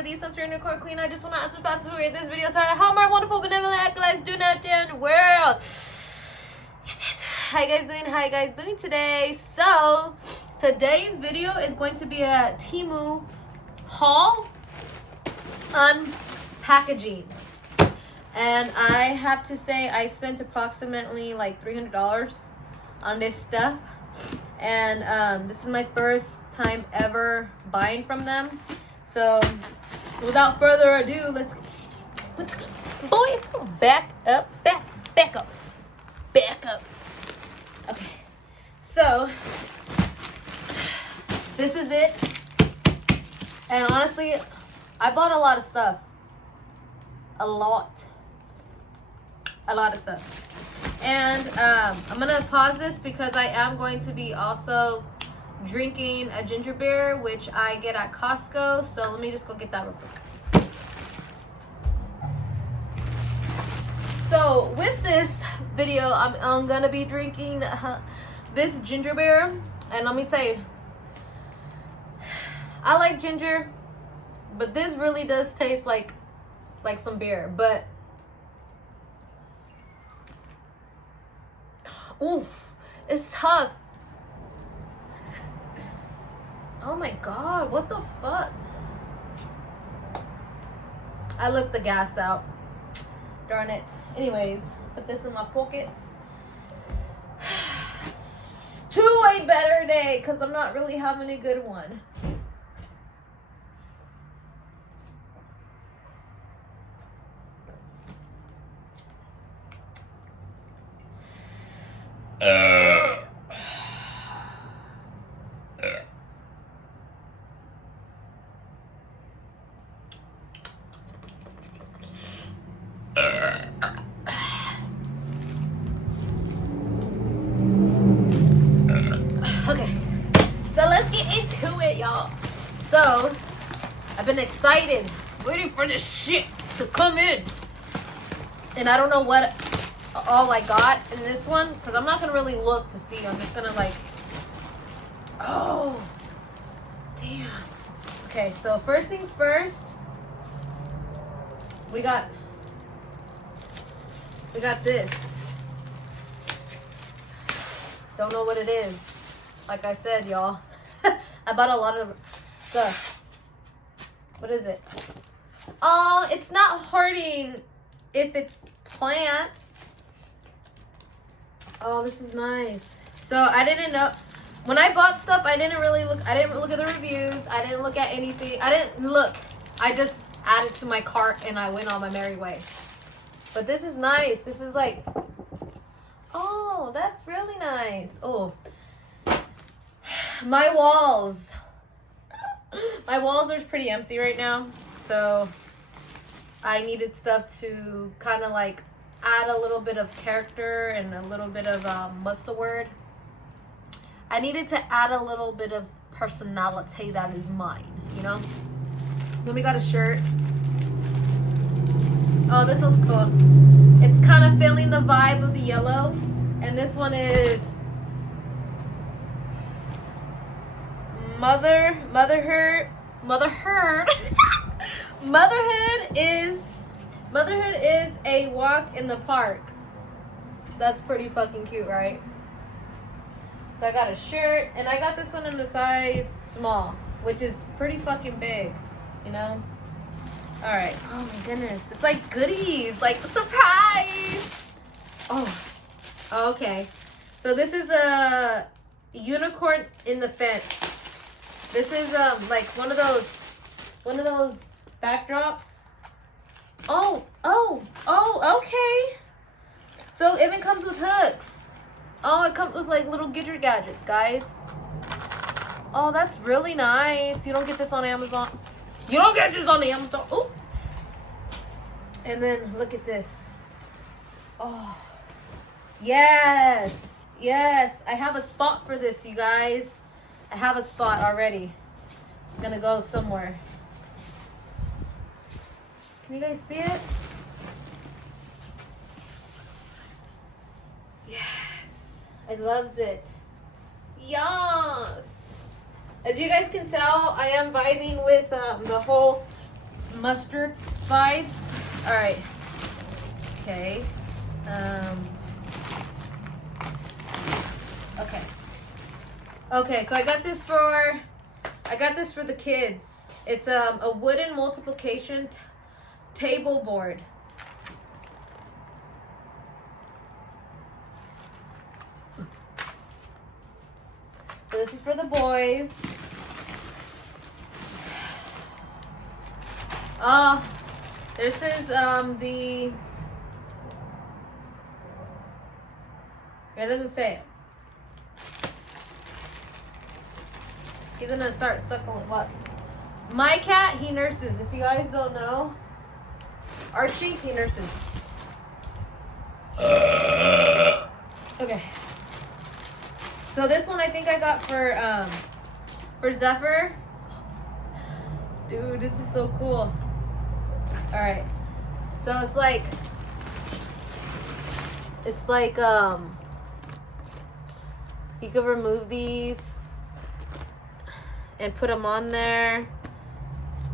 for the Sunset Unicorn Queen. I just want to answer fast to get this video started. How my wonderful benevolent acolytes doing out there in the world? Yes. How you guys doing? How you guys doing today? So, today's video is going to be a TEMU haul unpackaging. And I have to say I spent approximately like $300 on this stuff. And this is my first time ever buying from them. So without further ado, let's boy, back up. Okay, so this is it. And honestly, I bought a lot of stuff. A lot of stuff. And I'm gonna pause this because I am going to be also drinking a ginger beer, which I get at Costco. So let me just go get that real quick. So with this video, I'm gonna be drinking this ginger beer, and let me tell you, I like ginger, but this really does taste like some beer. But oof, it's tough. Oh my god, what the fuck? I left the gas out. Darn it. Anyways, put this in my pocket. To a better day, because I'm not really having a good one. Okay, so let's get into it, y'all. So, I've been excited, waiting for this shit to come in. And I don't know what all I got in this one, because I'm not going to really look to see. I'm just going to like, oh, damn. Okay, so first things first, we got this. Don't know what it is. Like I said, y'all, I bought a lot of stuff. What is it? Oh, it's not hurting if it's plants. Oh, this is nice. So I didn't know when I bought stuff. I didn't look at the reviews. I didn't look at anything. I didn't look. I just added to my cart and I went on my merry way. But this is nice. This is like, oh, that's really nice. Oh, my walls are pretty empty right now, so I needed stuff to kind of like add a little bit of character and a little bit of what's the word? I needed to add a little bit of personality that is mine, you know? Then we got a shirt. Oh, this looks cool. It's kind of feeling the vibe of the yellow. And this one is motherhood is a walk in the park. That's pretty fucking cute, right? So I got a shirt, and I got this one in the size small, which is pretty fucking big, you know? All right. Oh my goodness. It's like goodies, like surprise. Oh, okay. So this is a unicorn in the fence. This is like one of those backdrops. Oh, okay. So it even comes with hooks. Oh, it comes with like little gadgets, guys. Oh, that's really nice. You don't get this on Amazon. You don't get this on the Amazon. Ooh. And then look at this. Oh, yes. I have a spot for this, you guys. I have a spot already. It's gonna go somewhere. Can you guys see it? Yes. I loves it. Yes. As you guys can tell, I am vibing with the whole mustard vibes. All right. Okay. Okay. Okay, so I got this for the kids. It's a wooden multiplication table board. So this is for the boys. This is the. It doesn't say it. He's gonna start suckling what? My cat, he nurses. If you guys don't know, Archie, he nurses. Okay. So this one I think I got for Zephyr. Dude, this is so cool. All right. So it's like you could remove these and put them on there.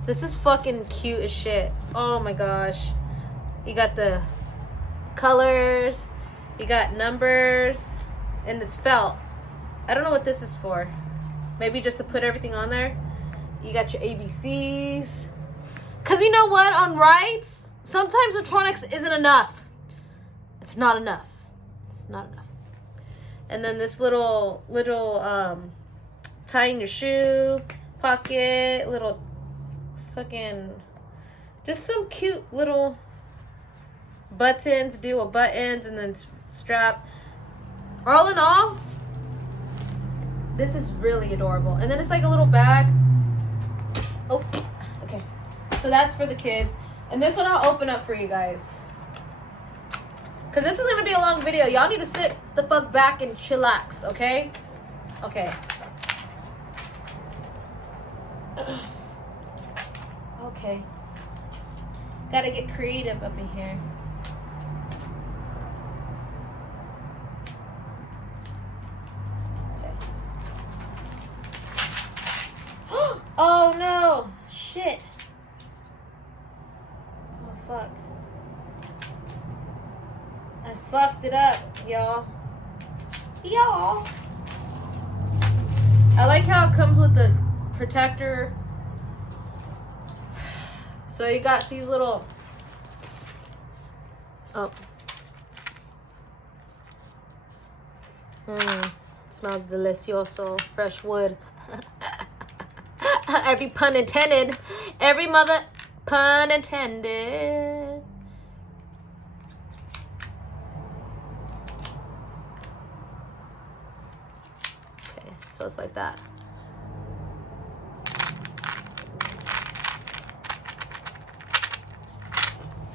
This is fucking cute as shit. Oh my gosh. You got the colors, you got numbers, and it's felt. I don't know what this is for. Maybe just to put everything on there. You got your ABCs. Cause you know what? On rides, sometimes electronics isn't enough. It's not enough. It's not enough. And then this little tie in your shoe pocket, little fucking, just some cute little buttons, deal with buttons, and then strap. All in all, this is really adorable. And then it's like a little bag. Oh, okay. So that's for the kids. And this one I'll open up for you guys. Because this is going to be a long video. Y'all need to sit the fuck back and chillax, okay? Okay. Okay. Gotta get creative up in here. Okay. Oh no! Shit. Oh fuck. I fucked it up, y'all. Y'all. I like how it comes with the protector. So you got these little. Oh. Smells delicioso. Fresh wood. Every pun intended. Every mother pun intended. Okay, so it's like that.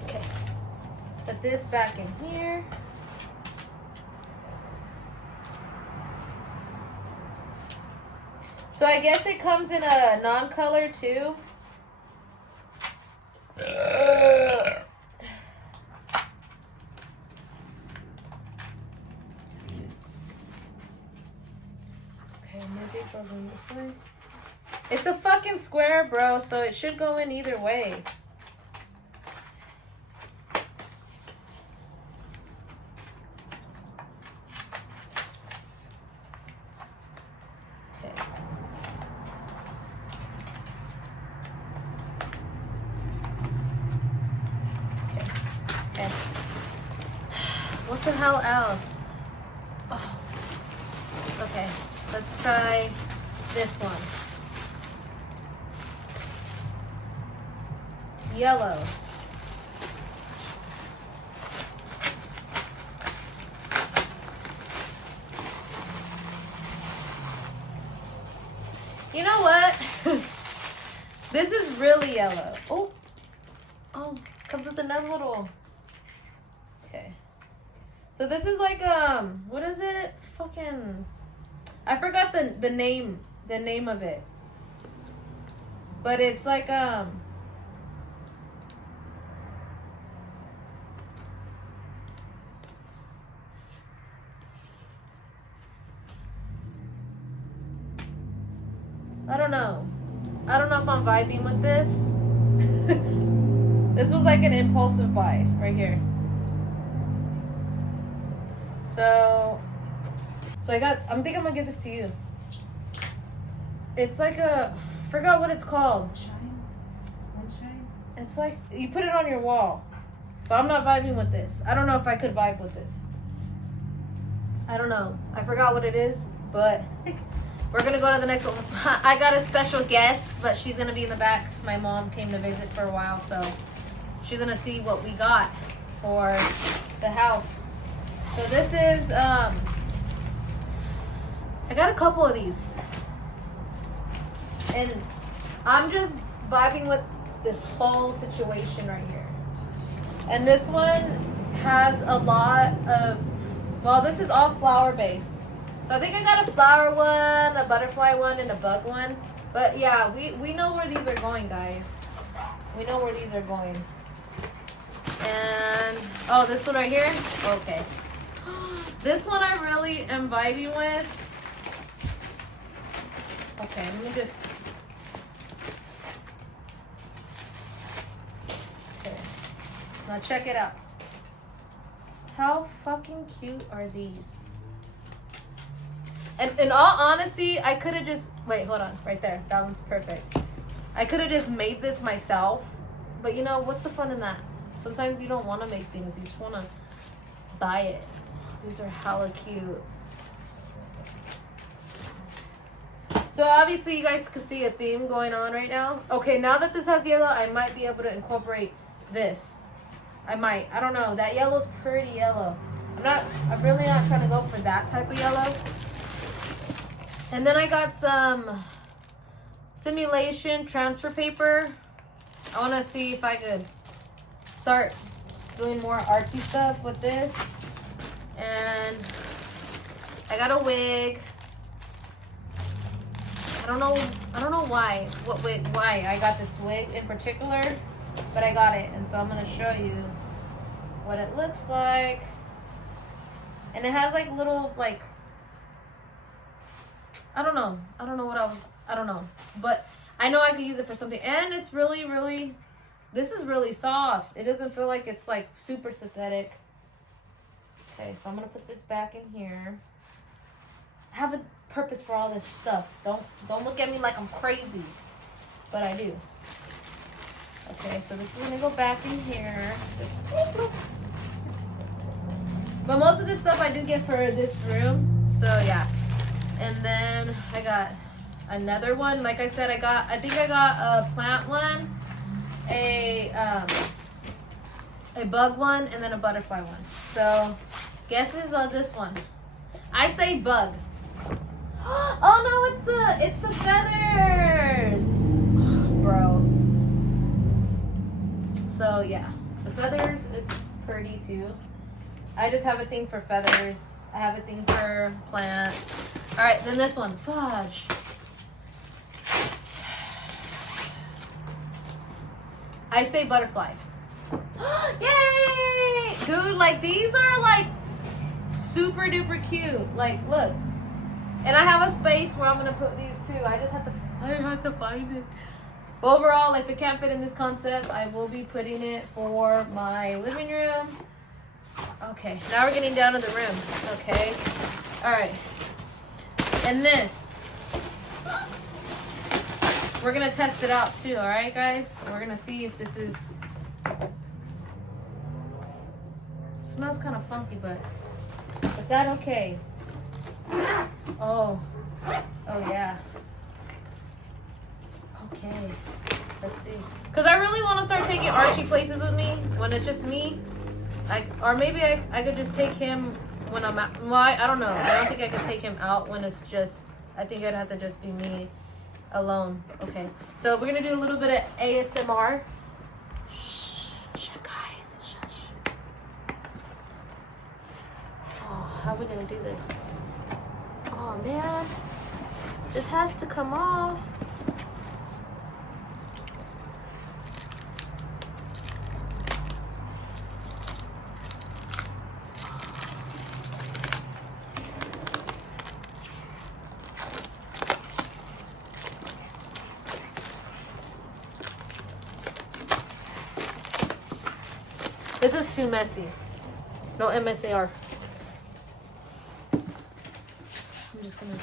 Okay. Put this back in here. So I guess it comes in a non-color too. Okay, maybe it goes in this way. It's a fucking square, bro, so it should go in either way. What the hell else? Oh. Okay, let's try this one. Yellow. You know what? This is really yellow. Oh, comes with another little. Okay. So this is like what is it? Fucking, I forgot the name of it. But it's like I don't know. I don't know if I'm vibing with this. This was like an impulsive buy right here. So I'm thinking I'm gonna give this to you. It's like I forgot what it's called. Sunshine? It's like, you put it on your wall. But I'm not vibing with this. I don't know if I could vibe with this. I don't know. I forgot what it is, but we're gonna go to the next one. I got a special guest, but she's gonna be in the back. My mom came to visit for a while, so she's gonna see what we got for the house. So this is, I got a couple of these. And I'm just vibing with this whole situation right here. And this one has a lot of, well, this is all flower based. So I think I got a flower one, a butterfly one, and a bug one. But yeah, we know where these are going, guys. We know where these are going. And, oh, this one right here? Okay. This one I really am vibing with. Okay, let me just... Okay. Now check it out. How fucking cute are these? And in all honesty, I could have just... Wait, hold on. Right there. That one's perfect. I could have just made this myself. But you know, what's the fun in that? Sometimes you don't want to make things. You just want to buy it. These are hella cute. So obviously you guys can see a theme going on right now. Okay, now that this has yellow, I might be able to incorporate this. I might. I don't know. That yellow's pretty yellow. I'm really not trying to go for that type of yellow. And then I got some simulation transfer paper. I want to see if I could start doing more artsy stuff with this. And I got a wig. I don't know why I got this wig in particular, but I got it, and so I'm gonna show you what it looks like. And it has like little, like, I don't know, but I know I could use it for something. And it's really, this is really soft. It doesn't feel like it's like super synthetic. Okay, so I'm gonna put this back in here. I have a purpose for all this stuff. Don't look at me like I'm crazy, but I do. Okay, so this is gonna go back in here. But most of this stuff I did get for this room, so yeah. And then I got another one. Like I said, I think I got a plant one, a bug one, and then a butterfly one. So guesses on this one. I say bug. Oh no, it's the feathers, bro. So yeah, the feathers is pretty too. I just have a thing for feathers. I have a thing for plants. All right, then this one, fudge. I say butterfly. Yay! Dude, like these are like super duper cute. Like, look. And I have a space where I'm gonna put these too. I have to find it. But overall, if it can't fit in this concept, I will be putting it for my living room. Okay, now we're getting down to the room. Okay. Alright. And this. We're gonna test it out too, alright guys? We're gonna see if this is... It smells kind of funky, but that okay. Oh yeah. Okay, let's see. Cause I really want to start taking Archie places with me when it's just me. Or maybe I could just take him when I'm out. Well, I don't know. I don't think I could take him out when it's just. I think it'd have to just be me alone. Okay, so we're gonna do a little bit of ASMR. Shh, guys, shush. Oh, how are we gonna do this? Oh man, this has to come off. This is too messy. No MSAR. I'm just gonna.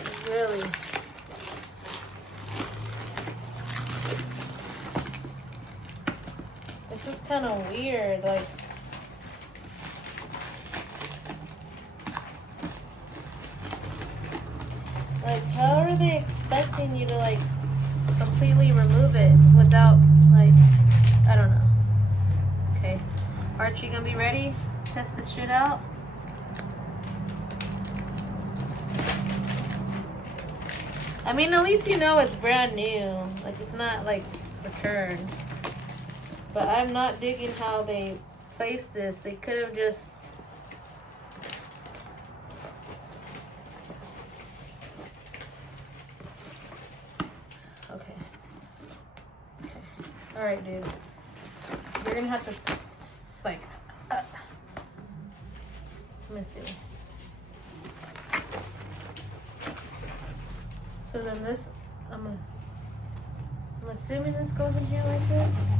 This is really. This is kind of weird. Like. How are they expecting you to like completely remove it without like, I don't know. Okay, Archie, gonna be ready? Test this shit out. I mean, at least you know it's brand new. Like it's not like returned. But I'm not digging how they placed this. They could have just. All right, dude. You're gonna have to just like. Let me see. So then this, I'm assuming this goes in here like this.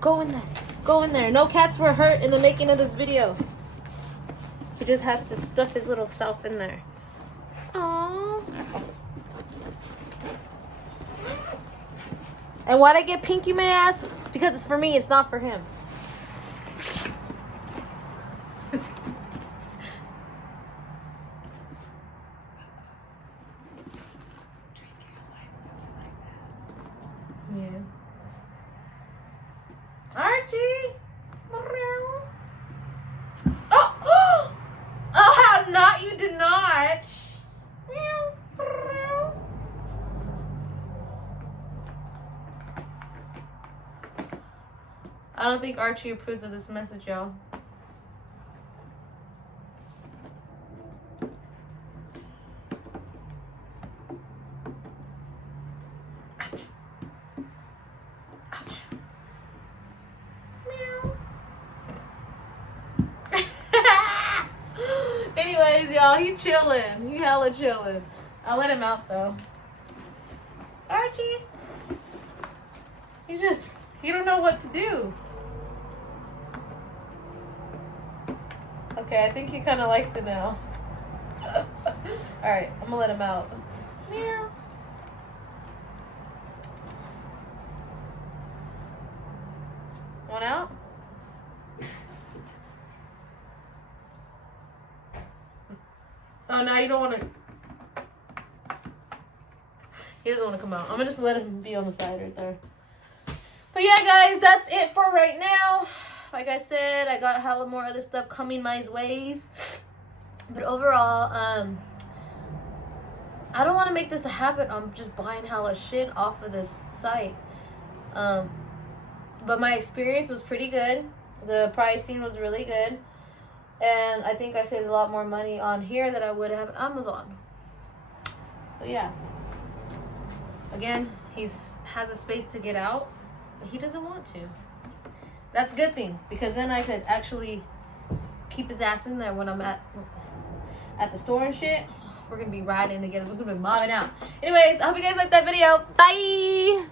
Go in there. Go in there. No cats were hurt in the making of this video. He just has to stuff his little self in there. Aww. And why'd I get Pinky my ass? It's because it's for me. It's not for him. Yeah. Archie! Oh! Oh, how not? You did not! I don't think Archie approves of this message, y'all. Anyways, y'all, he chilling. He hella chilling. I'll let him out though. Archie, he don't know what to do. Okay, I think he kind of likes it now. All right, I'm gonna let him out. Meow. Want out? Oh, now you don't want to. He doesn't want to come out. I'm gonna just let him be on the side right there. But yeah, guys, that's it for right now. Like I said, I got hella more other stuff coming my ways. But overall, I don't want to make this a habit. I'm just buying hella shit off of this site. But my experience was pretty good. The pricing was really good. And I think I saved a lot more money on here than I would have on Amazon. So yeah. Again, has a space to get out, but he doesn't want to. That's a good thing, because then I could actually keep his ass in there when I'm at the store and shit. We're gonna be riding together. We're gonna be mobbing out. Anyways, I hope you guys liked that video. Bye!